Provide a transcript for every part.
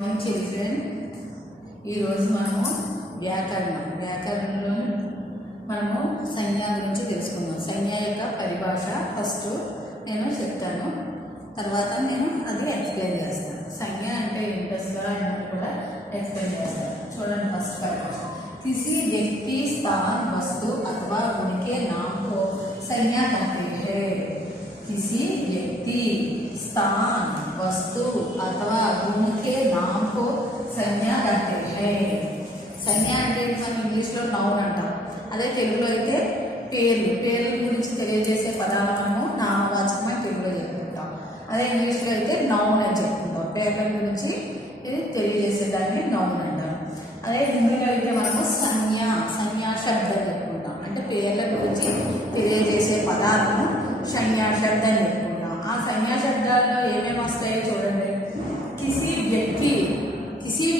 Morning children. ఈరోజు మనము వ్యాకరణంలో మనము సంజ్ఞ గురించి తెలుసుకుందాం. సంజ్ఞ యొక్క పరిభాష ఫస్ట్ నేను చెప్తాను, తర్వాత నేను అది ఎక్స్ప్లెయిన్ చేస్తాను. సంజ్ఞ అంటే ఇంట్రెస్ట్గా అని కూడా ఎక్స్ప్లెయిన్ చేస్తాను. చూడండి, ఫస్ట్ పరిభాష. किसी व्यक्ति, स्थान, वस्तु अथवा उनके नाम को संज्ञा कहते हैं. किसी व्यक्ति, स्थान, वस्तु अथवा उनके नाम को संज्ञा कहते हैं. సంజ్ఞ అంటే మనం ఇంగ్లీష్లో నౌన్ అంటాం. అదే తెలుగులో అయితే పేర్ల గురించి తెలియజేసే పదాలను నామవాచకం అని తెలుగులో చెప్పుకుంటాం. అదే ఇంగ్లీష్లో అయితే నౌన్ అని చెప్పుకుంటాం. పేర్ల గురించి ఇది తెలియజేసేదాన్ని నౌన్ అంటాం. అదే హిందీలో అయితే మనము సంజ్ఞా శబ్దం చెప్పుకుంటాం. అంటే పేర్ల గురించి తెలియజేసే పదాలను సంజ్ఞా శబ్దం చెప్పుకుంటాం. ఆ సంజ్ఞా శబ్దాల్లో ఏమేమి వస్తాయో చూడండి. కిసి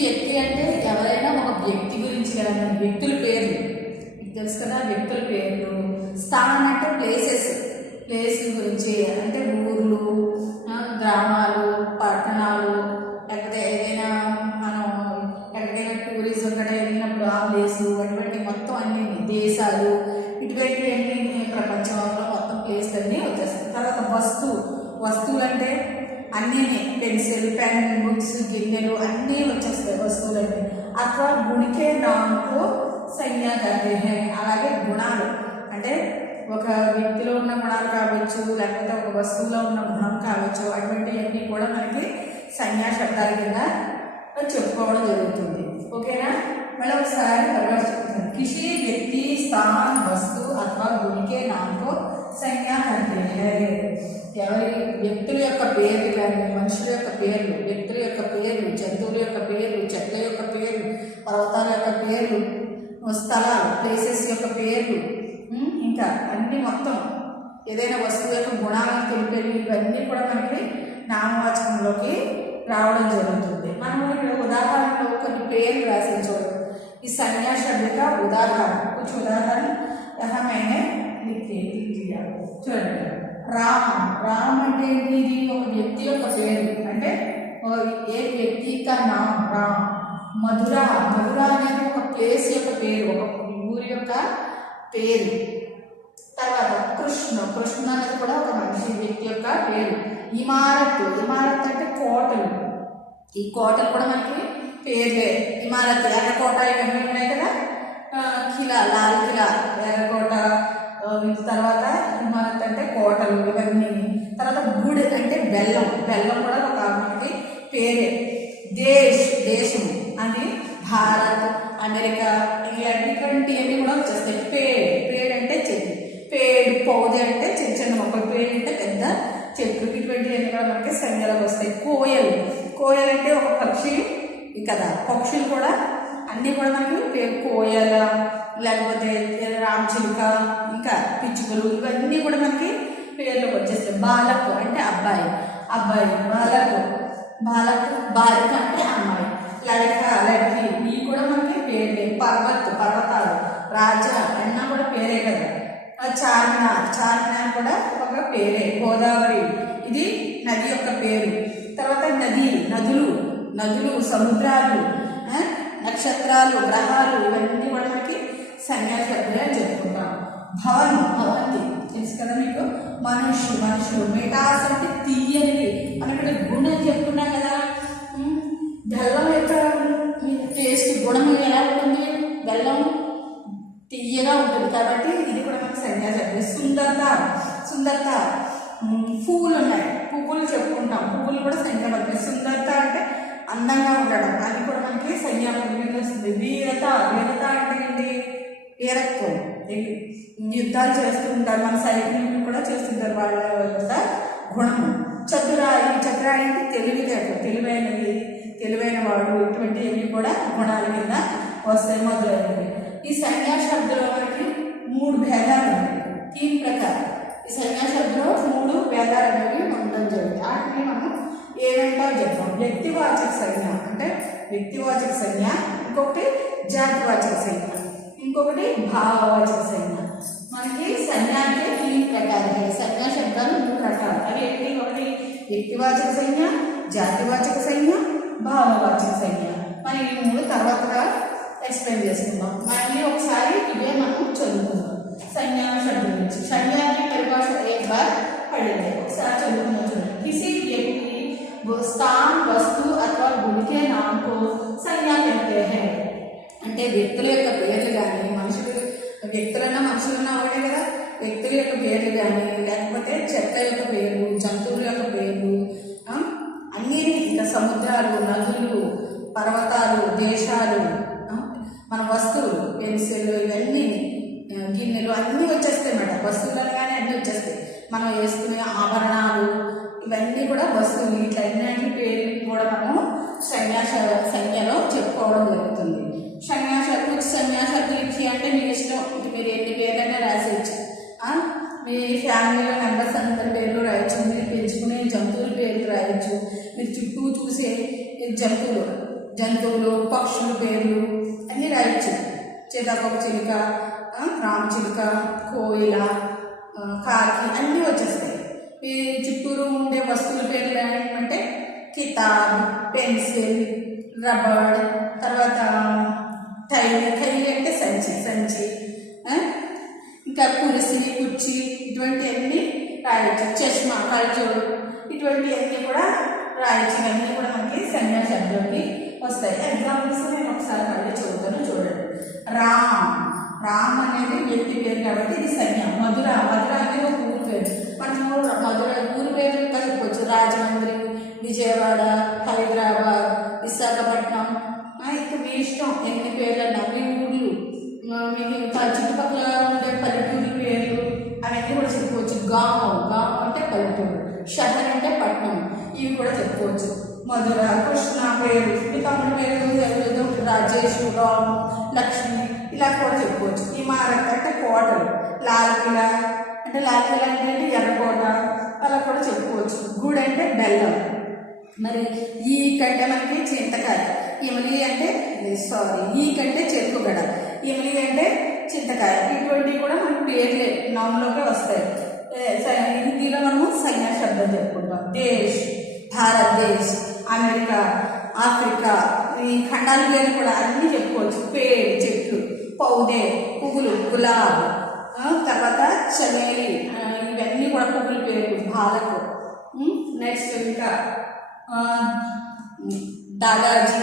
వ్యక్తి అంటే ఎవరైనా ఒక వ్యక్తి గురించి కానీ, వ్యక్తుల పేర్లు మీకు తెలుసు కదా, వ్యక్తుల పేర్లు. స్థానం అంటే ప్లేస్ గురించి, అంటే ఊర్లు, గ్రామాలు, పట్టణాలు, లేకపోతే ఏదైనా మనం ఎక్కడికైనా టూరిజం గట్రా వెళ్ళినప్పుడు ఆ ప్లేసు, అటువంటి మొత్తం అన్ని దేశాలు, ఇటువంటి అన్ని ప్రపంచంలో మొత్తం ప్లేస్లు అన్నీ వచ్చేస్తాయి. తర్వాత వస్తువులు అంటే అన్నీ, పెన్సిల్, పెన్, బుక్స్, గిన్నెలు అన్నీ వచ్చేస్తాయి వస్తువులన్నీ. అథవా గుణికే నామకు సంజ్ఞా కహతే హై. అలాగే గుణాలు అంటే ఒక వ్యక్తిలో ఉన్న గుణాలు కావచ్చు, లేకపోతే ఒక వస్తువులో ఉన్న గుణం కావచ్చు, అటువంటివన్నీ కూడా మనకి సంజ్ఞా శబ్దాల కింద చెప్పుకోవడం జరుగుతుంది. ఓకేనా? మళ్ళీ ఒకసారి పరిభాష చెప్తాను. కిసి వ్యక్తి, స్థాన్, వస్తు అథవా గుణికే నామకు సంజ్ఞా కహతే హై. ఎవరి వ్యక్తుల యొక్క పేర్లు కానీ, మనుషుల యొక్క పేర్లు, వ్యక్తుల యొక్క పేర్లు, జంతువుల యొక్క పేర్లు, చెట్ల యొక్క పేర్లు, పర్వతాల యొక్క పేర్లు, స్థలాలు, ప్లేసెస్ యొక్క పేర్లు, ఇంకా అన్ని మొత్తం ఏదైనా వస్తువు యొక్క గుణాలను తెలిపేవి, ఇవన్నీ కూడా మనకి నామవాచకంలోకి రావడం జరుగుతుంది. మనం ఇక్కడ ఉదాహరణలో కొన్ని పేర్లు రాసి చూడండి. ఈ సంజ్ఞా శబ్ద ఉదాహరణ कुछ उदाहरण यहाँ मैंने लिखे చూడండి. రామ్ అంటే ఇది ఒక వ్యక్తి యొక్క పేరు, అంటే ఏ వ్యక్తి కా నామ్ రామ్. మధుర అనేది ఒక ప్లేస్ యొక్క పేరు, ఒక ఊరి యొక్క పేరు. తర్వాత కృష్ణ అనేది కూడా ఒక మనిషి, వ్యక్తి యొక్క పేరు. ఇమారత్ అంటే కోటలు. ఈ కోటలు కూడా మనకి పేర్లే. ఇమారత్, ఎర్రకోట, ఇవన్నీ ఉన్నాయి కదా. కిలా, లాల్ కిలా, ఎర్రకోట. తర్వాత ఇమారత్ అంటే కోటలు, ఇవన్నీ. తర్వాత గుడ్ అంటే బెల్లం కూడా ఒక మనకి పేరే. దేశం అది భారత్, అమెరికా, ఇంగ్లాండ్, ఇటువంటివన్నీ కూడా వచ్చేస్తాయి. పేడ్ అంటే చెట్టు. పౌదే అంటే చిన్న మొక్కలు. పేడ్ అంటే పెద్ద చెట్లు. ఇటువంటివన్నీ కూడా మనకి సంజ్ఞలకు వస్తాయి. కోయల్ అంటే ఒక పక్షి కదా. పక్షులు కూడా అన్నీ కూడా మనకి పేరు. కోయల, లేకపోతే రామచిలుక, ఇంకా పిచ్చుకలు, ఇవన్నీ కూడా మనకి పేర్లోకి వచ్చేస్తాయి. బాలక్ అంటే అబ్బాయి. బాలిక అంటే అమ్మాయి. లడకి, ఇవి కూడా మనకి పేర్లే. పర్వతాలు, రాజా అన్నా కూడా పేరే కదా. చార్మినార్ కూడా ఒక పేరే. గోదావరి ఇది నది యొక్క పేరు. తర్వాత నదులు, సముద్రాలు, నక్షత్రాలు, గ్రహాలు, ఇవన్నీ కూడా మనకి సంజ్ఞా శబ్దాలు అని చెప్పుకుంటాం. భవంతి తెలుసు కదా మీకు. మనుషులు. మిఠాస్ అంటే తీయనిది. మనం ఇక్కడ గుణం చెప్పుకున్నాం కదా. బెల్లం యొక్క టేస్ట్, గుణం ఎలా ఉంటుంది? బెల్లం తీయగా ఉంటుంది కాబట్టి ఇది కూడా మనకి సంజ్ఞా శబ్దం. సుందరత. పువ్వులు ఉన్నాయి, పువ్వులు చెప్పుకుంటాం. పువ్వులు కూడా సంజ్ఞా పడుతుంది. సుందరత అంటే అందంగా ఉండడం, అది కూడా మనకి సంజ్ఞా పద్ధతిలో వస్తుంది. వీరత అంటే ఏంటి? వీరత్వం. యుద్ధాలు చేస్తూ ఉంటారు, మన సైనికులు కూడా చేస్తుంటారు, వాళ్ళ యొక్క గుణము. చతురాయి అంటే తెలివైన వాడు, ఇటువంటివన్నీ కూడా గుణాల కింద వస్తాయి. మొదలైనవి. ఈ సంజ్ఞా శబ్దంలో మనకి 3 భేదాలు ఉన్నాయి. 3 ప్రకారం ఈ సంజ్ఞా శబ్దంలో 3 భేదాలు అనేవి ఉండడం జరుగుతుంది. వాటిని మనం ఏమంటా చెప్తాం. వ్యక్తివాచక సంజ్ఞ అంటే వ్యక్తివాచక సంజ్ఞ, ఇంకొకటి జాతివాచక సంజ్ఞ, ఇంకొకటి భావవాచక సంజ్ఞ. మనకి సంజ్ఞ అంటే 3 ప్రకారం. సంజ్ఞా శబ్దాలు 3 రకాలు. అవి ఏంటి? ఒకటి వ్యక్తివాచక సంజ్ఞ, జాతివాచక సంజ్ఞ, భావవాచక సంజ్ఞ. మనం ఈ 3 తర్వాత एक्सप्लेन చేసుకుందాం. మళ్ళీ ఒకసారి ఇవే మనం చదువుకుందాం. संज्ञा शब्द गुరించి संज्ञा की परिभाषा एक बार पढ़ लेंगे. ఒకసారి చదువుకుందాం చూడండి. किसी व्यक्ति स्थान वस्तु अथवा गुण के नाम को संज्ञा कहते हैं. అంటే వ్యక్తుల యొక్క పేర్లు కానీ వ్యక్తులన్నా మనుషులన్నా ఒకటే కదా. వ్యక్తుల యొక్క పేర్లు కానీ లేకపోతే చెట్ల యొక్క పేర్లు, జంతువుల యొక్క పేర్లు, అన్నీ ఇంకా సముద్రాలు, నదులు, పర్వతాలు, దేశాలు, మన వస్తువులు, పెన్సిల్, ఇవన్నీ గిన్నెలు అన్నీ వచ్చేస్తాయి అన్నమాట. వస్తువులు అనగానే అన్నీ వచ్చేస్తాయి. మనం వేసుకునే ఆభరణాలు ఇవన్నీ కూడా వస్తువులు. ఇట్లన్నింటి పేర్లు కూడా మనము సంజ్ఞలో చెప్పుకోవడం జరుగుతుంది. సంజ్ఞాశబ్దం ఇచ్చి అంటే మీ ఇష్టం, మీరు ఎన్ని పేర్లైనా రాసేయచ్చు. మీ ఫ్యామిలీలో మెంబర్స్ అందరి పేర్లు రాయొచ్చు, మీరు పెంచుకునే జంతువుల పేర్లు రాయొచ్చు, మీరు చుట్టూ చూసే జంతువులు పక్షుల పేర్లు అన్నీ రాయొచ్చు. చిలక చిలుక, రామచిలుక, కోయిల, కాకి అన్నీ వచ్చేస్తాయి. మీ చుట్టూరు ఉండే వస్తువుల పేర్లు రాయమంటే కితాబ్, పెన్సిల్, రబ్బర్, తర్వాత టైల్ అంటే సంచి, ఇంకా కుర్చీ ఇటువంటివన్నీ రాయొచ్చు. చష్మా, కళ్ళజోడు ఇటువంటివన్నీ కూడా రాయొచ్చు. ఇవన్నీ కూడా మనకి సంజ్ఞా శబ్దంకి వస్తాయి. ఎగ్జాంపుల్స్ నేను ఒకసారి మళ్ళీ చదువుతాను చూడండి. రామ్ అనేది వ్యక్తి పేరు కాబట్టి ఇది సంజ్ఞ. మధుర అనేది ఒక ఊరు పేరు. మనము మధుర ఊరు పేరు ఇంకా చెప్పవచ్చు. రాజమండ్రి, విజయవాడ, హైదరాబాద్, విశాఖపట్నం, ఇంకా మీ ఇష్టం ఎన్ని పేర్లు అన్నా. మీ ఊళ్ళు, మీకు చుట్టుపక్కల ఉండే పల్లెటూరి పేర్లు అవన్నీ కూడా చెప్పుకోవచ్చు. గావ్ అంటే పల్లెటూరు, షహర్ అంటే పట్టణం, ఇవి కూడా చెప్పుకోవచ్చు. మధుర, కృష్ణ పేరు, తమ్ముడి పేరు రాజేష్, రాము, లక్ష్మి ఇలా కూడా చెప్పుకోవచ్చు. ఇమారత్ అంటే కోటలు, లాల్ కిలా అంటే ఎర్రకోట అలా కూడా చెప్పుకోవచ్చు. గుడి అంటే బెల్లం. మరి ఈ కంటే మనకి చింతకాయ, ఇమలి అంటే ఈ కంటే చెరుకుగడ, ఇమలి అంటే చింతకాయ. ఇటువంటివి కూడా మనకి పేర్లే నౌన్లోకి వస్తాయి. హిందీలో మనము సంజ్ఞా శబ్దం చెప్పుకుంటాం. దేశ్, భారతదేశ్, అమెరికా, ఆఫ్రికా, ఈ ఖండాల పేర్లు కూడా అన్నీ చెప్పుకోవచ్చు. పేరు చెట్లు, పౌదే పువ్వులు, గులాబ్, తర్వాత చమేలి, ఇవన్నీ కూడా పువ్వుల పేర్లు. భారత్, నెక్స్ట్ ఇంకా దాదాజీ,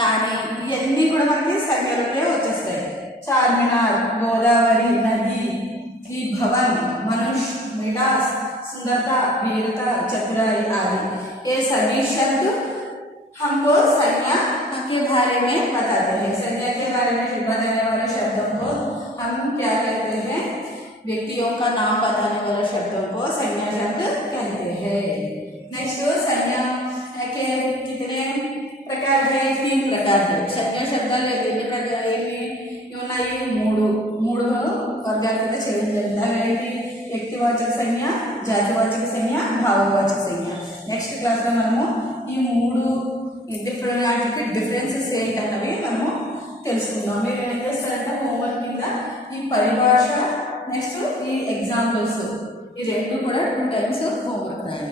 నాని ఇవన్నీ కూడా మనకి సంఖ్యలోకే వచ్చేస్తాయి. చార్మినార్, గోదావరి, నది, భवन, मनुष्य, मिडास, सुंदरता, वीरता, चतुराई आदि ये सभी शब्द हमको संज्ञा के बारे में बताते हैं. संज्ञा के बारे में बताने वाले शब्दों को हम क्या कहते हैं? व्यक्तियों का नाम बताने वाले शब्दों को संज्ञा शब्द कहते हैं. नेक्स्ट, संज्ञा के कितने प्रकार है? 3 प्रकार है. संज्ञा शब्द ఎన్ని ప్రకారాలు ఉన్నాయి? 3 వర్గాలుగా చేయడం జరిగింది. అవేంటి? వ్యక్తివాచక సంజ్ఞ, జాతివాచక సంజ్ఞ, భావవాచక సంజ్ఞ. నెక్స్ట్ క్లాస్లో మనము ఈ 3 డిఫరెన్సెస్ ఏంటన్నవి మనము తెలుసుకుందాం. మీరు ఏం చేస్తారంటే హోంవర్క్ కింద ఈ పరిభాష, నెక్స్ట్ ఈ ఎగ్జాంపుల్స్, ఈ 2 కూడా 2 టైమ్స్ హోంవర్క్ రాయాలి.